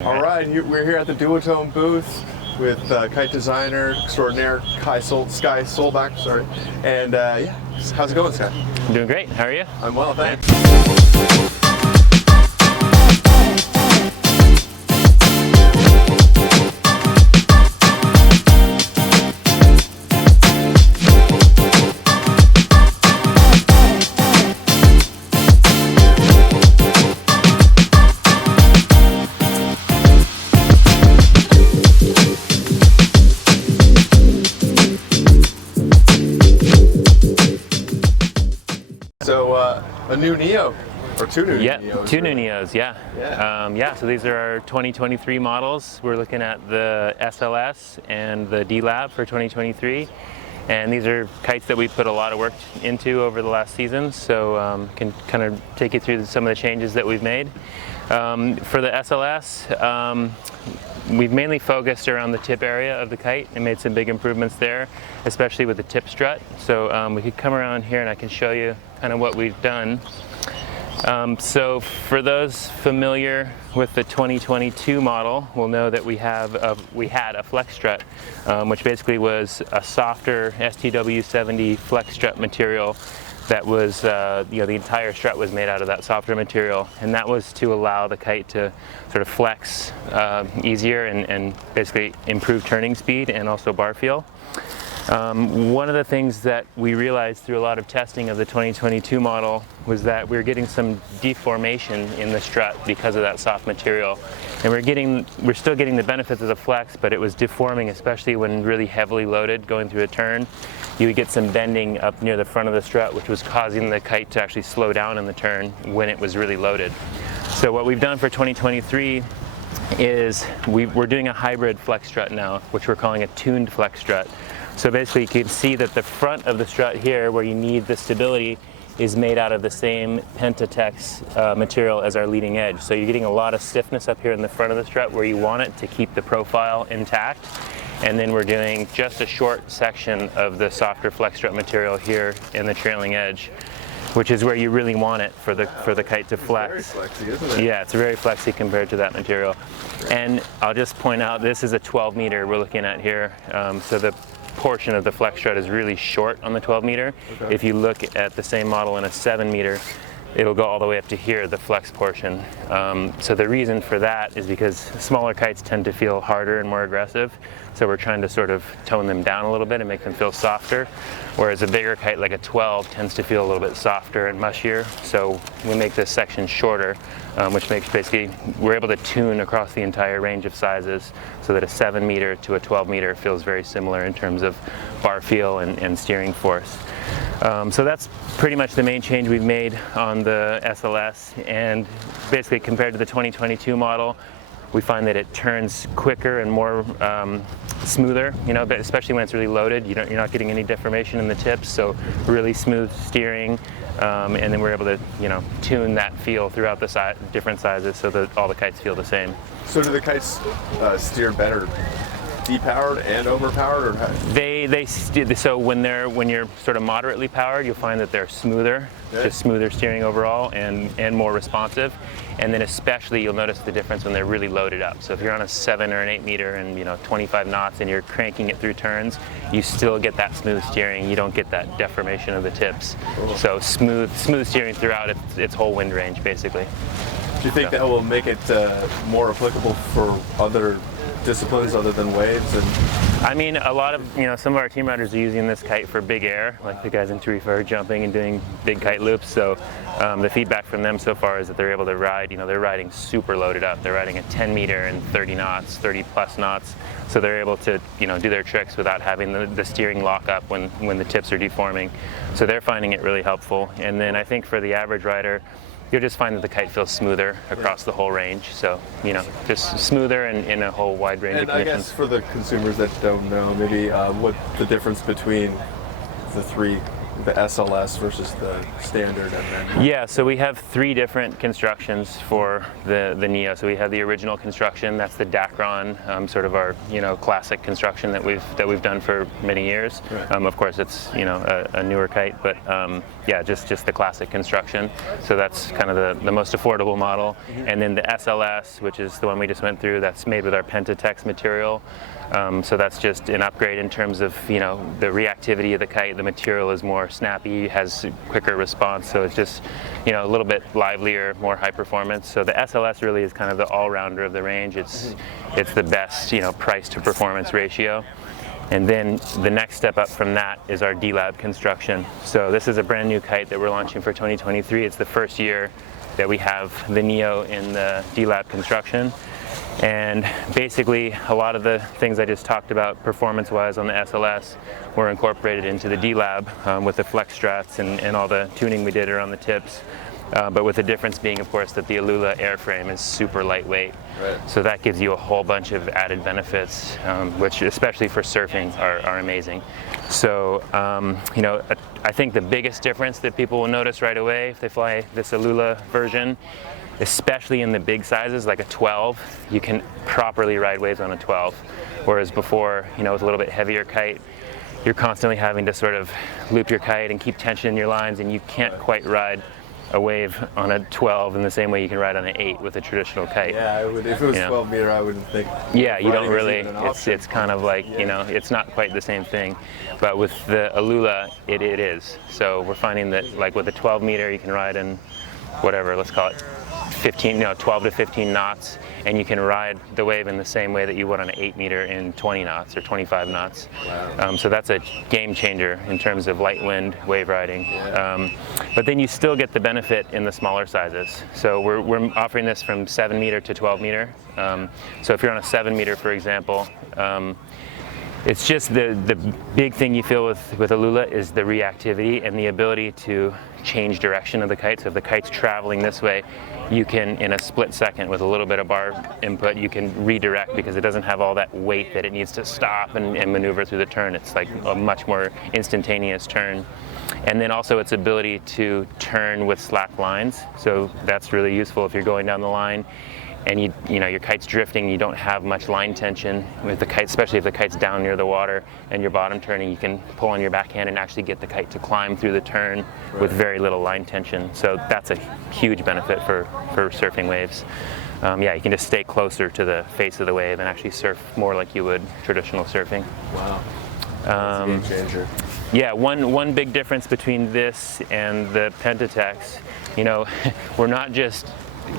All right, we're here at the Duotone booth with kite designer extraordinaire Sky Solbach, sorry. And yeah, how's it going, Sky? I'm doing great. How are you? I'm well, thanks. So a new Neo, or two new Neos. Two new Neos, yeah. Yeah. So these are our 2023 models. We're looking at the SLS and the Dlab for 2023. And these are kites that we put a lot of work into over the last season, so can kind of take you through some of the changes that we've made. For the SLS, we've mainly focused around the tip area of the kite and made some big improvements there, especially with the tip strut. So we could come around here and I can show you kind of what we've done. So for those familiar with the 2022 model, will know that we had a flex strut, which basically was a softer STW70 flex strut material that was, the entire strut was made out of that softer material, and that was to allow the kite to sort of flex easier and basically improve turning speed and also bar feel. One of the things that we realized through a lot of testing of the 2022 model was that we were getting some deformation in the strut because of that soft material, and we're still getting the benefits of the flex, but it was deforming, especially when really heavily loaded going through a turn. You would get some bending up near the front of the strut, which was causing the kite to actually slow down in the turn when it was really loaded. So what we've done for 2023 is we're doing a hybrid flex strut now, which we're calling a tuned flex strut. So basically you can see that the front of the strut here, where you need the stability, is made out of the same Pentatex material as our leading edge. So you're getting a lot of stiffness up here in the front of the strut where you want it to keep the profile intact. And then we're doing just a short section of the softer flex strut material here in the trailing edge, which is where you really want it for the kite to flex. It's very flexy, isn't it? Yeah, it's very flexy compared to that material. And I'll just point out, this is a 12 meter we're looking at here. So the portion of the flex strut is really short on the 12 meter. Okay. If you look at the same model in a 7 meter, it'll go all the way up to here, the flex portion. So the reason for that is because smaller kites tend to feel harder and more aggressive. So we're trying to sort of tone them down a little bit and make them feel softer. Whereas a bigger kite like a 12 tends to feel a little bit softer and mushier. So we make this section shorter, which makes basically, we're able to tune across the entire range of sizes so that a 7 meter to a 12 meter feels very similar in terms of bar feel and steering force. So that's pretty much the main change we've made on the SLS, and basically compared to the 2022 model, we find that it turns quicker and more smoother, but especially when it's really loaded. You're not getting any deformation in the tips, so really smooth steering, and then we're able to tune that feel throughout the different sizes so that all the kites feel the same. So do the kites steer better depowered and overpowered, or so when you're sort of moderately powered, you'll find that they're smoother, just smoother steering overall and more responsive. And then especially you'll notice the difference when they're really loaded up. So if you're on a 7 or an 8 meter and 25 knots and you're cranking it through turns, you still get that smooth steering. You don't get that deformation of the tips. Cool. So smooth steering throughout its whole wind range, basically. Do you think that will make it more applicable for other disciplines other than waves? And I mean, a lot of some of our team riders are using this kite for big air, like the guys in Tarifa are jumping and doing big kite loops. So the feedback from them so far is that they're able to ride. They're riding super loaded up. They're riding a 10 meter and 30 knots, 30 plus knots. So they're able to do their tricks without having the steering lock up when the tips are deforming. So they're finding it really helpful. And then I think for the average rider, you'll just find that the kite feels smoother across the whole range. So, just smoother and in a whole wide range of conditions. I guess for the consumers that don't know, maybe what the difference between the three the SLS versus the standard, and then Yeah, so we have 3 different constructions for the Neo. So we have the original construction, that's the Dacron, sort of our classic construction that we've done for many years. Right. Of course, it's a newer kite, but yeah, just the classic construction. So that's kind of the most affordable model. And then the SLS, which is the one we just went through, that's made with our Pentatex material. So that's just an upgrade in terms of the reactivity of the kite. The material is more snappy, has quicker response, so it's just a little bit livelier, more high performance. So the SLS really is kind of the all-rounder of the range. It's the best price to performance ratio. And then the next step up from that is our Dlab construction. So this is a brand new kite that we're launching for 2023. It's the first year that we have the Neo in the Dlab construction. And basically, a lot of the things I just talked about performance-wise on the SLS were incorporated into the Dlab with the flex struts and all the tuning we did around the tips. But with the difference being, of course, that the Alula airframe is super lightweight. Right. So that gives you a whole bunch of added benefits, which especially for surfing are amazing. So, I think the biggest difference that people will notice right away if they fly this Alula version, especially in the big sizes like a 12, you can properly ride waves on a 12. Whereas before, with a little bit heavier kite, you're constantly having to sort of loop your kite and keep tension in your lines, and you can't quite ride a wave on a 12 in the same way you can ride on an 8 with a traditional kite. Yeah, if it was 12 meter, I wouldn't think. Yeah, you don't riding is really. even an option. It's kind of like it's not quite the same thing. But with the Alula, it is. So we're finding that like with a 12 meter, you can ride in whatever, let's call it 12 to 15 knots, and you can ride the wave in the same way that you would on an 8 meter in 20 knots or 25 knots. Wow. So that's a game changer in terms of light wind wave riding. But then you still get the benefit in the smaller sizes. So we're offering this from 7 meter to 12 meter. So if you're on a 7 meter, for example, it's just the big thing you feel with Alula is the reactivity and the ability to change direction of the kite. So if the kite's traveling this way, you can, in a split second with a little bit of bar input, you can redirect because it doesn't have all that weight that it needs to stop and maneuver through the turn. It's like a much more instantaneous turn. And then also its ability to turn with slack lines. So that's really useful if you're going down the line and your kite's drifting, you don't have much line tension with the kite, especially if the kite's down near the water and you're bottom turning, you can pull on your backhand and actually get the kite to climb through the turn with very little line tension. So that's a huge benefit for surfing waves. You can just stay closer to the face of the wave and actually surf more like you would traditional surfing. Wow. That's a game changer. Yeah, one big difference between this and the Pentatex, we're not just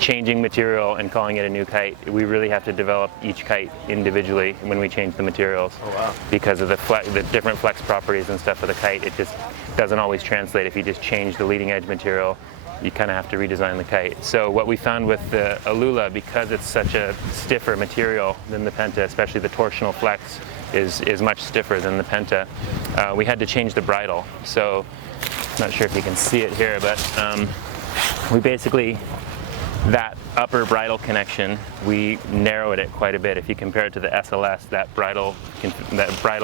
changing material and calling it a new kite. We really have to develop each kite individually when we change the materials. Oh, wow. Because of the different flex properties and stuff of the kite. It just doesn't always translate. If you just change the leading edge material, you kind of have to redesign the kite. So what we found with the Alula, because it's such a stiffer material than the Penta, especially the torsional flex is much stiffer than the Penta, we had to change the bridle. So I'm not sure if you can see it here, but we basically, that upper bridle connection, we narrowed it quite a bit. If you compare it to the SLS, that bridle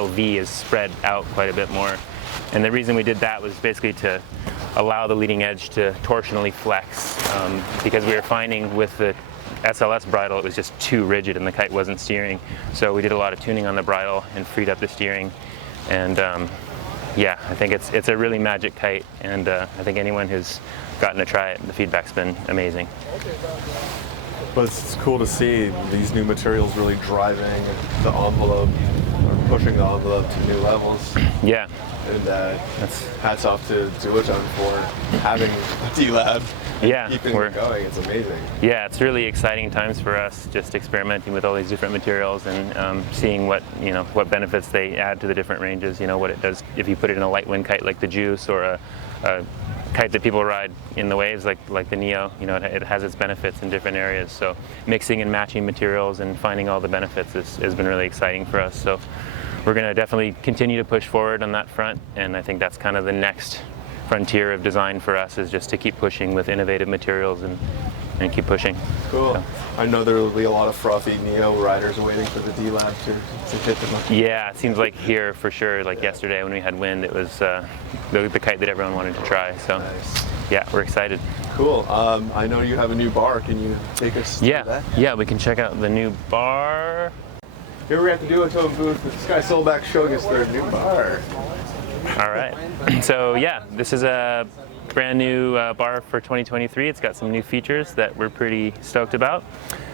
V is spread out quite a bit more. And the reason we did that was basically to allow the leading edge to torsionally flex, because we were finding with the SLS bridle it was just too rigid and the kite wasn't steering. So we did a lot of tuning on the bridle and freed up the steering. And I think it's a really magic kite, and I think anyone who's gotten to try it, the feedback's been amazing. But it's cool to see these new materials really driving the envelope, or pushing the envelope to new levels. Yeah. And that's hats off to Duotone for having a Dlab. Yeah, keeping it going. It's amazing. Yeah, it's really exciting times for us, just experimenting with all these different materials and seeing what benefits they add to the different ranges. What it does if you put it in a light wind kite like the Juice, or a kite that people ride in the waves like the Neo. It has its benefits in different areas. So mixing and matching materials and finding all the benefits has been really exciting for us. So we're going to definitely continue to push forward on that front, and I think that's kind of the next frontier of design for us, is just to keep pushing with innovative materials and keep pushing. Cool. So. I know there will be a lot of frothy Neo riders waiting for the Dlab to hit them. Yeah, it seems like here for sure. Like yesterday when we had wind, it was the kite that everyone wanted to try. So Nice. yeah, we're excited. Cool. I know you have a new bar. Can you take us through that? Yeah, we can check out the new bar. Here we're at the Duotone booth with Sky Solbach showing us their new bar. All right. So yeah, this is a brand new bar for 2023. It's got some new features that we're pretty stoked about.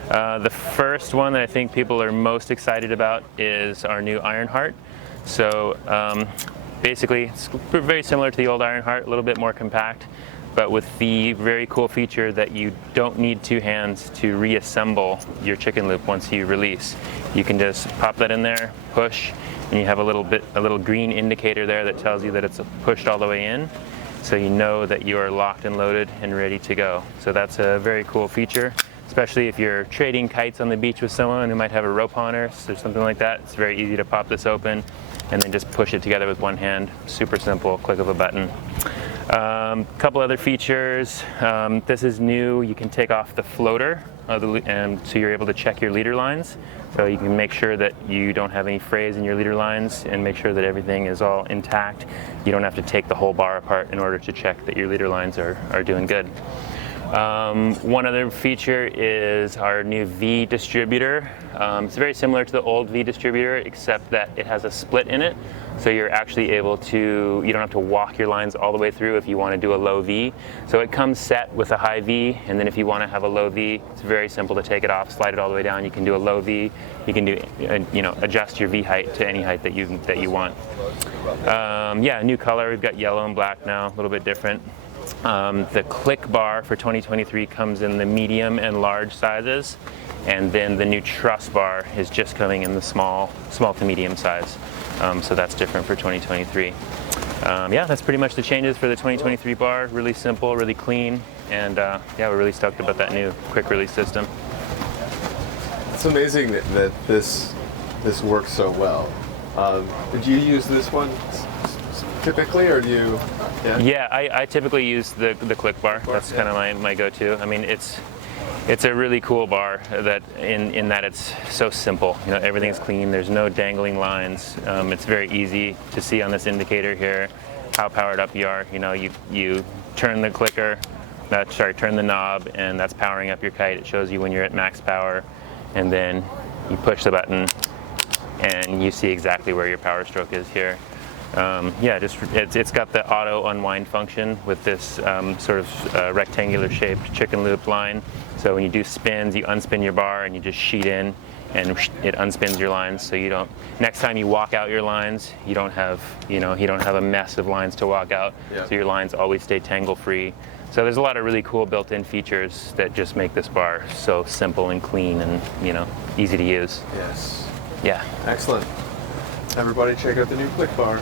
The first one that I think people are most excited about is our new Ironheart. So basically, it's very similar to the old Ironheart, a little bit more compact, but with the very cool feature that you don't need two hands to reassemble your chicken loop once you release. You can just pop that in there, push, and you have a little green indicator there that tells you that it's pushed all the way in. So you know that you are locked and loaded and ready to go. So that's a very cool feature, especially if you're trading kites on the beach with someone who might have a rope on or something like that. It's very easy to pop this open and then just push it together with one hand. Super simple, click of a button. Couple other features. This is new. You can take off the floater, and so you're able to check your leader lines. So you can make sure that you don't have any frays in your leader lines and make sure that everything is all intact. You don't have to take the whole bar apart in order to check that your leader lines are doing good. One other feature is our new V distributor. It's very similar to the old V distributor, except that it has a split in it. So you're actually able to, you don't have to walk your lines all the way through if you want to do a low V. So it comes set with a high V, and then if you want to have a low V, it's very simple to take it off, slide it all the way down. You can do a low V. You can do, adjust your V height to any height that you want. Yeah, new color. We've got yellow and black now, a little bit different. The Click Bar for 2023 comes in the medium and large sizes, and then the new Truss Bar is just coming in the small to medium size. So that's different for 2023. Yeah, that's pretty much the changes for the 2023 bar. Really simple, really clean, and yeah, we're really stoked about that new quick release system. It's amazing that this works so well. Did you use this one typically, or do you? Yeah, I typically use the Click Bar. That's kind of my go-to. I mean, it's a really cool bar that in that it's so simple. Everything's clean. There's no dangling lines. It's very easy to see on this indicator here how powered up you are. You turn the clicker, turn the knob, and that's powering up your kite. It shows you when you're at max power, and then you push the button, and you see exactly where your power stroke is here. Yeah, it's got the auto unwind function with this sort of rectangular shaped chicken loop line. So when you do spins, you unspin your bar and you just sheet in, and it unspins your lines. So you don't. Next time you walk out your lines, you don't have a mess of lines to walk out. Yeah. So your lines always stay tangle free. So there's a lot of really cool built-in features that just make this bar so simple and clean and easy to use. Yes. Yeah. Excellent. Everybody check out the new Click Bar.